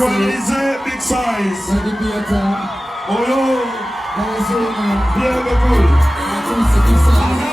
Gonalize, big size. Sadi Pieta. Oh yo. Arizona. Yeah, the cool. Artista big size.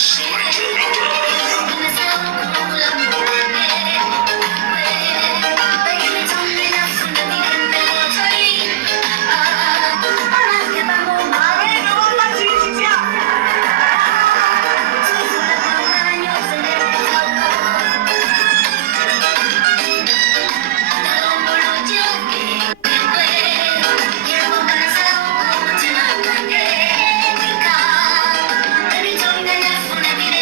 Every time that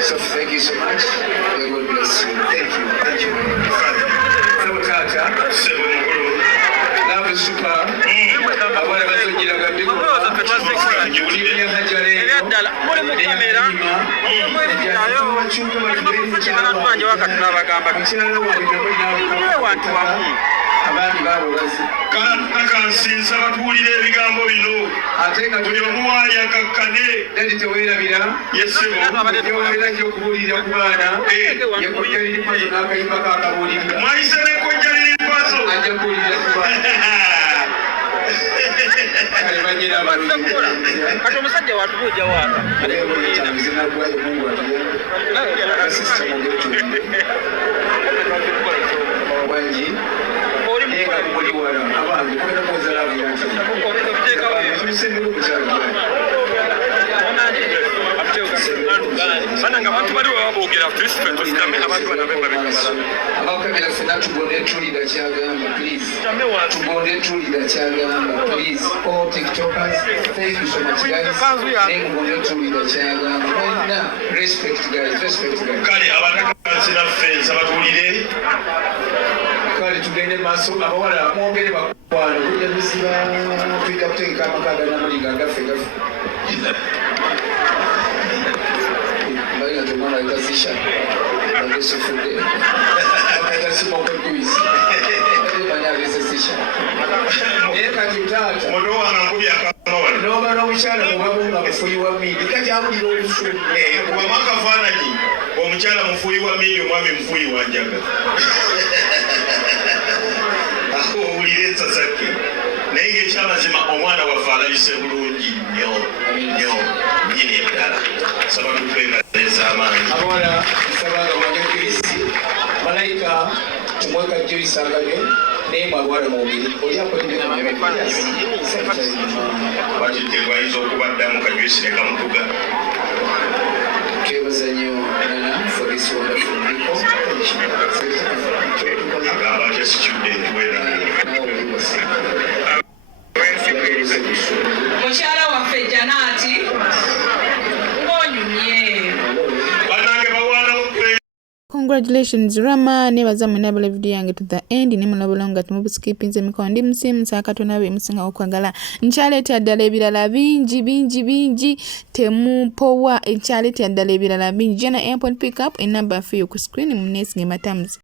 So thank you so much. May God bless you. Thank you. Thank you. Love is super. Abana bazongeraga mbiko. Julia hajale. Muri mu kamera. Twanje wakatuna bagamba. Niwe wantu wamu. Abandi babubazi. Kansinza batuwulira ebigambo bino. Ate nga buli omu waali akakkane. Dadi teweerabira. Yesebo. Teweerabira ky'okubuulira ku baana. Yakojja liri pazo n'akayimba kaakabuulirira. Mwayise n'ekojja liri pazo. Ajja kubuulira ku baana. Kale banyera abalungi. Kati omusajja watubuuja waaka. Muzina gwayo Mungu atuyambe. Kasisita mugetu. Wangi. Nenga kumuli wala abange kwenda kwezala byantu. Tusemero kukyali. Bana nga bantu bali wabogera Kristo tusitambe abantu banabemba bikabala. Abakamera fena tubone tulida kyagamba please. Tubone tulida kyagamba please. All TikTokers, thank you so much guys. Nenga tubone tulida kyagamba. Respect guys, respect guys. Kale abatakansira fensa batuwulire. Kale tugende maaso abawala mwongere bakwano kujja tusiba tujja kuteeka amakaga n'amalinga gaffe gaffe. Mbalina tomwana wekazisha agesufudde akatasimoka juisi manya agesesisha naye kati taata Moto wange nkubye akamawala. n'oba n'omukyala mubamu nga mufuyi wa mmindi kati awulira olusuku. Kubamu akafaananyi omukyala mufuuyi wa mmindi omwami mufuuyi wa njaga. Owulire ensasakke. Naye ng'ekyamazima omwana waffe alabise bulungi nnyo nnyo nnyini eddala. Saba tukwekaleza amaanyi. Abawala nsabanga mwanye Kristi malayika tumweka Joyce Agabye naye mwabawala mubiri olyako Batidde gwayinza okubaddamu kajwisi ne kamutuga. twebaza nnyo Nana for this wonderful people. Congratulations Rama, nebaza mwenabula video yange to the end, nemulabula nga tumubuskipinze mikono ndi musimu sakatona be musinga okwagala. Nkyaleeta ddala ebirala bingi temupowa, nkyaleeta ddala ebirala bingi. Jana airport pick up a number for you ku screen mu next game items.